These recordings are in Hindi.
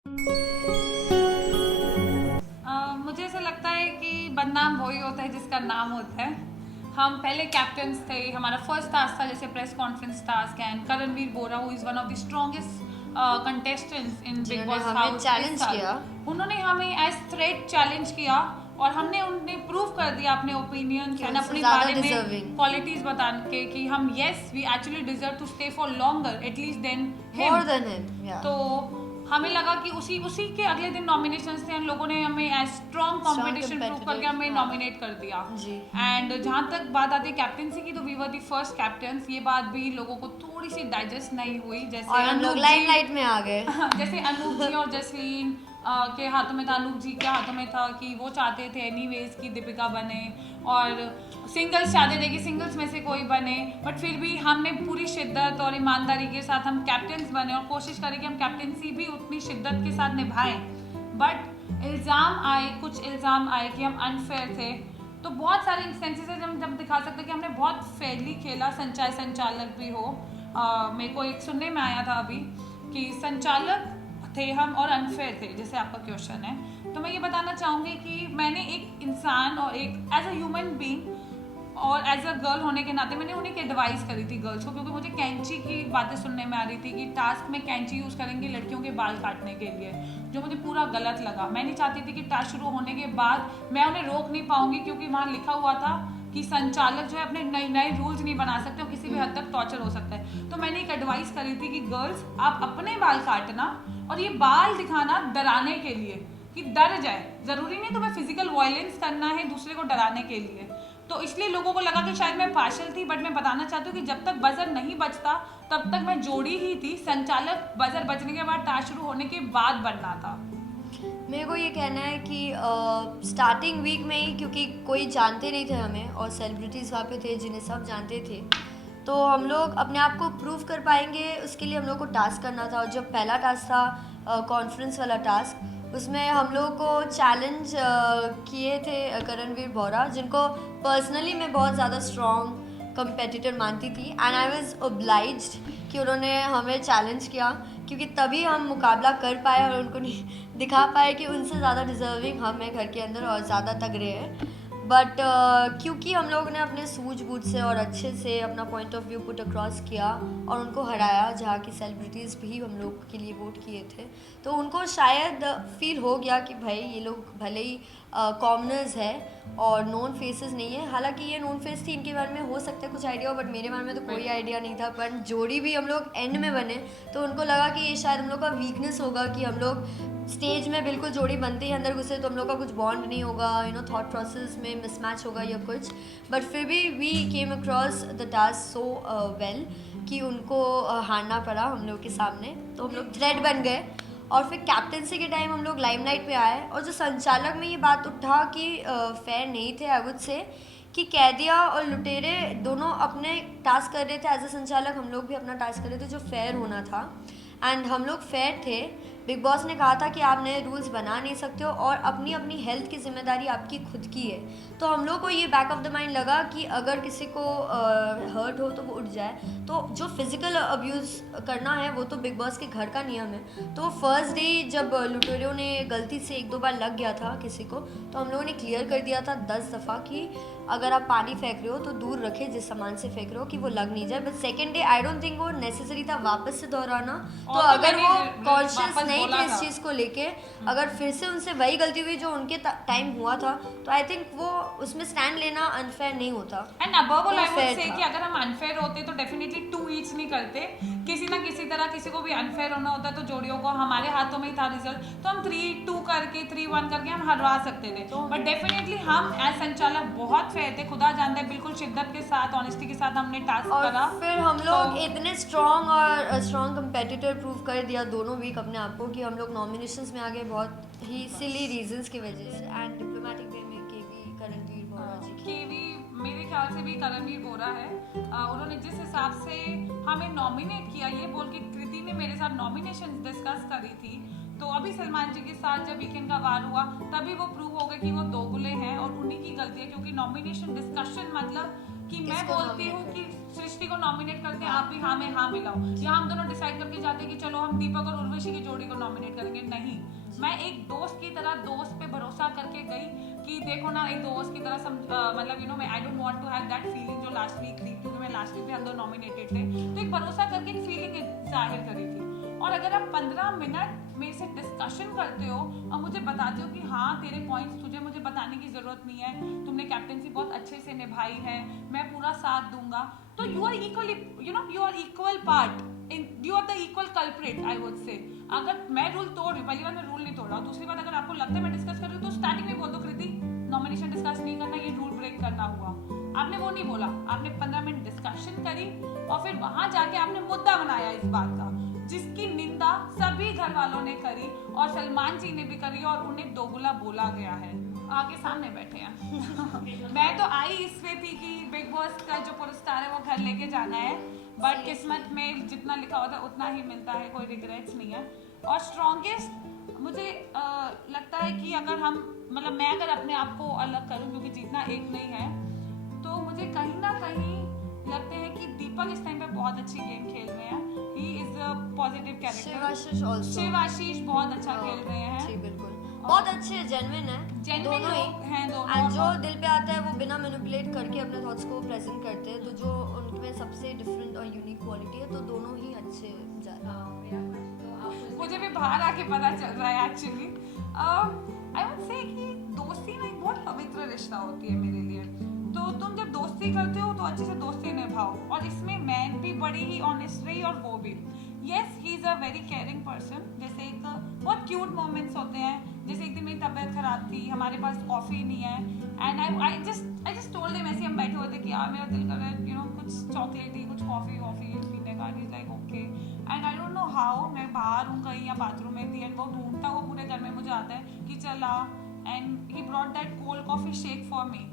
मुझे ऐसा लगता है कि बदनाम वही होता है जिसका नाम होता है। हम पहले कैप्टन्स थे, हमारा फर्स्ट टास्क था जैसे press conference task, and Karanveer Bora who is one of the strongest contestants in Bigg Boss house challenge किया। उन्होंने हमें एज थ्रेट चैलेंज किया और हमने उन्हें प्रूव कर दिया अपने ओपिनियंस एंड अपने बारे में क्वालिटीज बता के कि हम yes we actually deserve to stay for longer at least then him. तो हमें लगा कि उसी के अगले दिन नॉमिनेशंस थे, उन लोगों ने हमें एज स्ट्रॉन्ग कंपटीशन प्रूव करके हमें नॉमिनेट कर दिया। एंड जहाँ तक बात आती है कैप्टनसी की, तो we were the first captains. ये बात भी लोगों को थोड़ी सी डाइजेस्ट नहीं हुई, जैसे हम लोग लाइमलाइट में आ गए जैसे अनूप जी और जसलीन के हाथों में था, अनूप जी के हाथों में था कि वो चाहते थे एनीवेज की दीपिका बने और सिंगल्स चाहते थे कि सिंगल्स में से कोई बने, बट फिर भी हमने पूरी शिद्दत और ईमानदारी के साथ हम कैप्टन्स बने और कोशिश करें कि हम कैप्टनसी भी उतनी शिद्दत के साथ निभाएं। बट कुछ इल्ज़ाम आए कि हम अनफेयर थे। तो बहुत सारे इंस्टेंसेस है जब दिखा सकते कि हमने बहुत फेयरली खेला, संचालक भी हो। मेरे को एक सुनने में आया था अभी कि संचालक थे हम और अनफेयर थे, जैसे आपका क्वेश्चन है। तो मैं ये बताना चाहूँगी कि मैंने एक इंसान और एक एज अ ह्यूमन बीइंग और एज अ गर्ल होने के नाते मैंने उन्हें एडवाइस करी थी गर्ल्स को, क्योंकि मुझे कैंची की बातें सुनने में आ रही थी कि टास्क में कैंची यूज़ करेंगे लड़कियों के बाल काटने के लिए, जो मुझे पूरा गलत लगा। मैं नहीं चाहती थी कि टास्क शुरू होने के बाद मैं उन्हें रोक नहीं पाऊंगी, क्योंकि वहाँ लिखा हुआ था कि संचालक जो है अपने नए नए रूल्स नहीं बना सकते और किसी भी हद तक टॉर्चर हो सकता है। तो मैंने एक एडवाइस करी थी कि गर्ल्स आप अपने बाल काटना और ये बाल दिखाना डराने के लिए कि डर जाए, जरूरी नहीं तुम्हें फिजिकल वायलेंस करना है दूसरे को डराने के लिए। तो इसलिए लोगों को लगा कि शायद मैं पार्शल थी, बट मैं बताना चाहती हूँ कि जब तक बजर नहीं बजता तब तक मैं जोड़ी ही थी। संचालक बजर बजने के बाद टास्क शुरू होने के बाद बनना था। मेरे को ये कहना है कि स्टार्टिंग वीक में ही, क्योंकि कोई जानते नहीं थे हमें और सेलिब्रिटीज़ वहाँ पे थे जिन्हें सब जानते थे, तो हम लोग अपने आप को प्रूव कर पाएंगे उसके लिए हम लोग को टास्क करना था। और जब पहला टास्क था कॉन्फ्रेंस वाला टास्क, उसमें हम लोग को चैलेंज किए थे करणवीर बोरा, जिनको पर्सनली मैं बहुत ज़्यादा स्ट्रॉन्ग कंपेटिटर मानती थी, एंड आई वाज ओब्लाइज्ड कि उन्होंने हमें चैलेंज किया, क्योंकि तभी हम मुकाबला कर पाए और उनको दिखा पाए कि उनसे ज़्यादा डिज़र्विंग हम हैं घर के अंदर और ज़्यादा तगड़े हैं। बट क्योंकि हम लोग ने अपने सूझबूझ से और अच्छे से अपना point of view put across किया और उनको हराया, जहाँ की सेलिब्रिटीज़ भी हम लोग के लिए वोट किए थे, तो उनको शायद फील हो गया कि भाई ये लोग भले ही कॉमनर्स है और नोन फेसेस नहीं है। हालांकि ये नोन फेस थी, इनके बारे में हो सकता है कुछ आइडिया हो, बट मेरे बारे में तो कोई आइडिया नहीं था। पर जोड़ी भी हम लोग एंड में बने, तो उनको लगा कि ये शायद हम लोग का वीकनेस होगा कि हम लोग स्टेज में बिल्कुल जोड़ी बनते ही अंदर घुसे तो हम लोग का कुछ बॉन्ड नहीं होगा, थॉट प्रोसेस में मिसमैच होगा या कुछ। बट फिर भी we came across the task so well कि उनको हारना पड़ा हम लोग के सामने, तो हम लोग थ्रेड बन गए। और फिर कैप्टनसी के टाइम हम लोग लाइमलाइट पे आए, और जो संचालक में ये बात उठा कि फेयर नहीं थे, आई वुड से कि कैदिया और लुटेरे दोनों अपने टास्क कर रहे थे एज अ संचालक, हम लोग भी अपना टास्क कर रहे थे जो फेयर होना था, एंड हम लोग फेयर थे। बिग बॉस ने कहा था कि आप नए रूल्स बना नहीं सकते हो और अपनी अपनी हेल्थ की जिम्मेदारी आपकी खुद की है। तो हम लोग को ये बैक ऑफ द माइंड लगा कि अगर किसी को हर्ट हो तो वो उठ जाए, तो जो फिजिकल अब्यूज़ करना है वो तो बिग बॉस के घर का नियम है। तो फर्स्ट डे जब लुटेरों ने गलती से 1-2 बार लग गया था किसी को, तो हम लोगों ने क्लियर कर दिया था 10 दफ़ा कि अगर आप पानी फेंक रहे हो तो दूर रखें जिस सामान से फेंक रहे हो, कि वो लग नहीं जाए। But second day I don't think वो नेसेसरी था वापस से दोहराना। तो अगर वो कॉन्शियस नहीं थे इस चीज़ को लेके, अगर फिर से उनसे वही गलती हुई जो उनके टाइम हुआ था, तो आई थिंक वो उसमें स्टैंड लेना अनफेयर नहीं होता। And above all I would से कि अगर हम अनफेयर होते तो डेफिनेटली 2 ईच नहीं करते, किसी ना किसी तरह किसी को भी अनफेयर होना होता तो जोड़ियों को, हमारे हाथों में ही था रिजल्ट, तो हम 3-2 करके 3-1 करके हम हरवा सकते थे। बट डेफिनेटली हम एज संचालक बहुत फेयर थे, खुदा जानता है, बिल्कुल शिद्दत के साथ ऑनेस्टी के साथ हमने टास्क करा। फिर हम लोग इतने स्ट्रॉन्ग कंपेटिटर प्रूव कर दिया दोनों वीक अपने आप को कि हम लोग नॉमिनेशंस में आ गए, बहुत ही सिली रीजंस की वजह से। एंड डिप्लोमेटिक वे में केवी करणवीर बोरा जी केवी मेरे ख्याल से भी करणवीर बोरा है। उन्होंने जिस हिसाब से हमें नॉमिनेट किया, ये बोल के कृति ने मेरे साथ नॉमिनेशन डिस्कस करी थी, तो अभी सलमान जी के साथ जब वीकेंड का वार हुआ तभी वो प्रूव हो गए कि वो दोगुले हैं और उन्हीं की गलती है, क्योंकि नॉमिनेशन डिस्कशन मतलब कि मैं किसको बोलती nominate हूँ कि सृष्टि को नॉमिनेट करते हैं, आप भी हाँ में हाँ मिलाओ, या हम दोनों डिसाइड करके जाते हैं कि चलो हम दीपक और उर्वशी की जोड़ी को नॉमिनेट करेंगे। नहीं, मैं एक दोस्त की तरह दोस्त पे भरोसा करके गई कि देखो ना, एक दोस्त की तरह मतलब मैं I don't want to have that feeling जो लास्ट वीक थी, क्योंकि मैं लास्ट वीक भी हम दोनों नॉमिनेटेड थे, तो एक भरोसा करके एक फीलिंग जाहिर करी थी। और अगर आप 15 मिनट मेरे से डिस्कशन करते हो और मुझे बताते हो कि हाँ तेरे पॉइंट्स तुझे मुझे बताने की जरूरत नहीं है, तुमने कैप्टेंसी बहुत अच्छे से निभाई है, मैं पूरा साथ दूंगा, तो you are equally you are equal part in, you are the equal culprit I would say. अगर मैं रूल तोड़ रही हूँ, पहली बार मैं रूल नहीं तोड़ रहा हूँ, दूसरी बात अगर आपको लगता है मैं डिस्कस कर रही हूँ तो स्टार्टिंग में बोल दो कृति नॉमिनेशन डिस्कस नहीं करना, ये रूल ब्रेक करना हुआ। आपने वो नहीं बोला, आपने 15 मिनट डिस्कशन करी और फिर वहां जाके आपने मुद्दा बनाया इस बात का, जिसकी निंदा सभी घर वालों ने करी और सलमान जी ने भी करी और उन्हें दोगुला बोला गया है। आगे सामने बैठे हैं मैं तो आई इसमें थी कि बिग बॉस का जो पुरस्कार है वो घर लेके जाना है, बट किस्मत में जितना लिखा होता है उतना ही मिलता है, कोई रिग्रेट्स नहीं है। और स्ट्रॉन्गेस्ट मुझे लगता है कि अगर हम मतलब मैं अगर अपने आप को अलग करूं, क्योंकि जीतना एक नहीं है, तो मुझे कहीं ना कहीं लगते हैं कि दीपक इस टाइम पे बहुत अच्छी गेम खेल रहे हैं, he is a positive character. Shivashish बहुत अच्छा खेल रहे हैं जी बिल्कुल, बहुत अच्छे जेन्युइन है, जेन्युइन दोनों लोग हैं दोनों, एंड जो दिल पे आता है वो बिना मैनिपुलेट करके अपने थॉट्स को प्रेजेंट करते हैं, तो जो उनमें सबसे डिफरेंट और यूनिक क्वालिटी है, तो दोनों ही अच्छे जा रहे हैं। मुझे भी बाहर आके पता चल रहा है एक्चुअली। आई वुड से कि दोस्ती ना एक बहुत पवित्र रिश्ता होती है मेरे लिए, तो तुम जब दोस्ती करते हो तो अच्छे से दोस्ती निभाओ, और इसमें मैन भी बड़ी ही ऑनेस्ट रही और वो भी। Yes, he is a very caring person. जैसे एक बहुत क्यूट मोमेंट्स होते हैं, जैसे एक दिन मेरी तबीयत खराब थी, हमारे पास कॉफ़ी नहीं है, and I just told him, ऐसे हम बैठे हुए थे कि यार मेरा दिल कर रहा है कुछ चॉकलेटी कुछ कॉफ़ी वॉफ़ी पीने का, ही like okay, and I don't know how मैं बाहर हूँ कहीं या बाथरूम में थी, एंड वो ढूंढता हुआ पूरे घर में मुझे आता है कि चला, and he brought that cold coffee shake for me.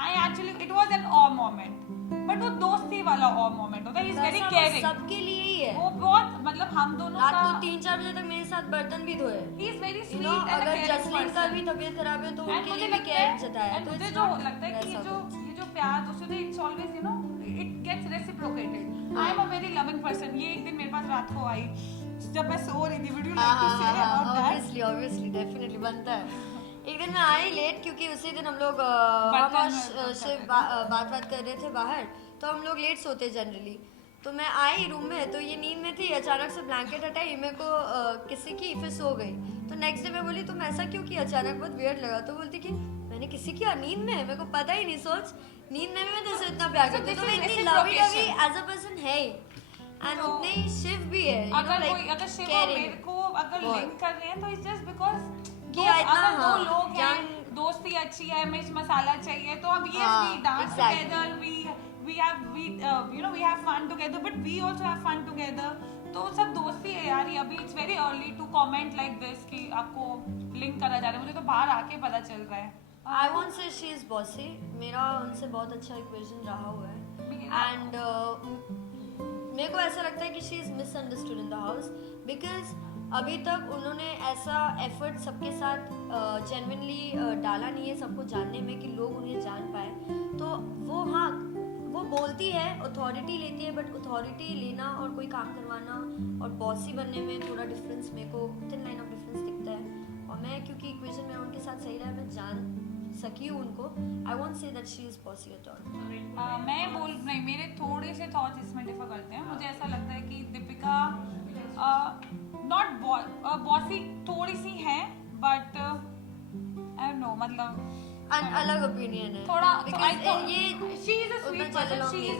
I actually it was an awe moment, but वो दोस्ती वाला awe moment होता है, he is very caring, सबके लिए ही है। वो बहुत मतलब हम दोनों रात का को 3-4 बजे तक मेरे साथ बर्तन भी धोए, he is very you sweet know, and a अगर caring जसलीन का person। भी तबीयत खराब है तो And उनके मुझे लिए भी लगता केयर है, जताया, and तो मुझे it's जो not लगता है कि वैसा कुछ। ये जो प्यार दोस्तों ने it's always it gets reciprocated। I am a very loving person। ये एक दिन मेरे पास रात को आई जब मैं सो रही थी, would you like to say about that? Obviously definitely बनता है। एक दिन मैं आई लेट क्योंकि उसी दिन हम लोग बर्तन शिव बात कर रहे थे बाहर, तो हम लोग लेट सोते जनरली, तो मैं आई रूम में तो ये नींद में थी, अचानक से ब्लैंकेट हटाई, मेरे को किसी की, फिर सो गई। तो नेक्स्ट डे मैं बोली तुम ऐसा क्यों किया, अचानक बहुत वियर्ड लगा, तो बोलती कि मैंने किसी की नींद में, मेरे को पता ही नहीं, सोच नींद में भी मैं तुझसे इतना प्यार करती हूँ, तो मैं इतनी lovey dovey as a person है ही, एंड उतने ही शिव भी है, अगर शिव और मेरे को अगर लिंक कर रहे हैं तो इट्स जस्ट बिकॉज अगर दो लोग हैं, दोस्ती अच्छी है, मिर्च मसाला चाहिए, तो अब ये we dance together, we have fun together, but we also have fun together, तो सब दोस्ती है यार। ये अभी it's very early to comment like this कि आपको लिंक करा जा रहा है, मुझे तो बाहर आके पता चल रहा है। I won't say she is bossy, मेरा उनसे बहुत अच्छा इक्वेशन रहा हुआ है, एंड मेरे को ऐसा लगता है कि she is misunderstood in the house, because अभी तक उन्होंने ऐसा एफर्ट सबके साथ जेन्युइनली डाला नहीं है सबको जानने में कि लोग उन्हें जान पाए, तो वो हाँ वो बोलती है, अथॉरिटी लेती है, बट अथॉरिटी लेना और कोई काम करवाना और बॉसी बनने में थोड़ा डिफरेंस मेरे को थिन लाइन ऑफ डिफरेंस दिखता है, और मैं क्योंकि इक्वेशन में उनके साथ सही रहा, मैं जान सकी हूँ उनको। I won't say that she is bossy at all. मैं बोल नहीं, मेरे थोड़े से थॉट्स इसमें डिफर करते हैं। मुझे ऐसा लगता है कि दीपिका नॉट बॉसी थोड़ी सी है, बट आई नो मतलब अलग ओपिनियन है थोड़ा, ये she is a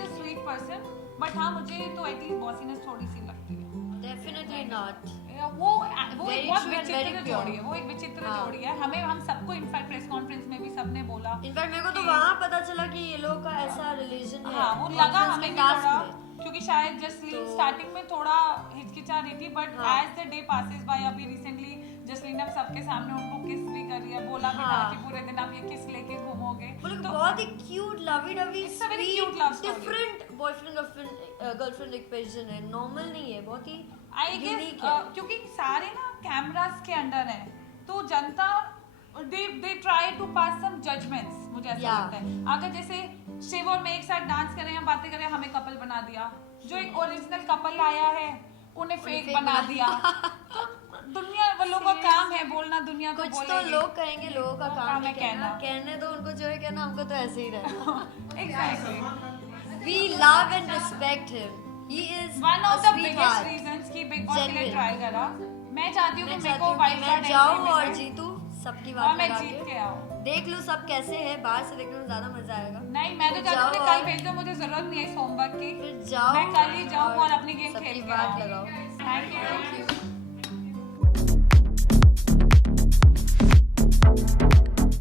sweet person, but हाँ मुझे तो एटलीस्ट बॉसीनेस थोड़ी सी लगती है। डेफिनेटली नॉट, वो एक बहुत विचित्र जोड़ी है, वो एक विचित्र जोड़ी है। हम सबको इनफैक्ट प्रेस कॉन्फ्रेंस में भी सबने बोला, इनफैक्ट मेरे को तो वहाँ पता चला कि ये लोग का ऐसा रिलीजन है। हाँ वो लगा हमें भी थोड़ा, क्योंकि शायद जसलीन स्टार्टिंग में थोड़ा हिचकिचा रही थी, but as the day passes by, अभी रिसेंटली जसलीन अब सबके सामने उनको किस भी कर रही है, बोला भी था कि पूरे दिन आप ये किस लेके घूमोगे, तो बहुत ही cute lovey dovey different boyfriend girlfriend equation है, नॉर्मल नहीं है, बहुत ही आई गेस क्योंकि सारे ना कैमरास के अंडर हैं, तो जनता they try to pass some judgements, मुझे ऐसा लगता है। अगर जैसे शिव और मैं एक साथ डांस कर रहे हैं, बातें कर रहे हैं, हमें कपल बना दिया। जो एक ओरिजिनल कपल आया है उन्हें फेक बना दिया। दुनिया वालों का काम है बोलना, दुनिया को कुछ तो बोलेगी। लोग कहेंगे, लोगों का काम है कहना। कहने दो उनको जो है कहना, हमको तो ऐसे ही रहना। Exactly. We love and respect him. He is one a of the biggest sweetheart. Reasons कि बिग बॉस के लिए Genuine. ट्राई करा। मैं चाहती हूँ मैं कि मेरे चाहती को हूँ कि वाइल्ड मैं कार्ड जाऊँ एंट्री और मिले जीतूं सबकी और बात मैं लगा जीत के के। आऊँ। देख लो सब कैसे है, बाहर से देखने में ज्यादा मजा आएगा। नहीं, मैं तो चाहती हूँ कि जाओ कल और- भेज दो, मुझे जरूरत नहीं है होमवर्क की। फिर जाओ मैं कल ही जाऊँ और अपनी गेम सबकी खेल के बात आऊँ। लगाओ। Thank you. Thank you.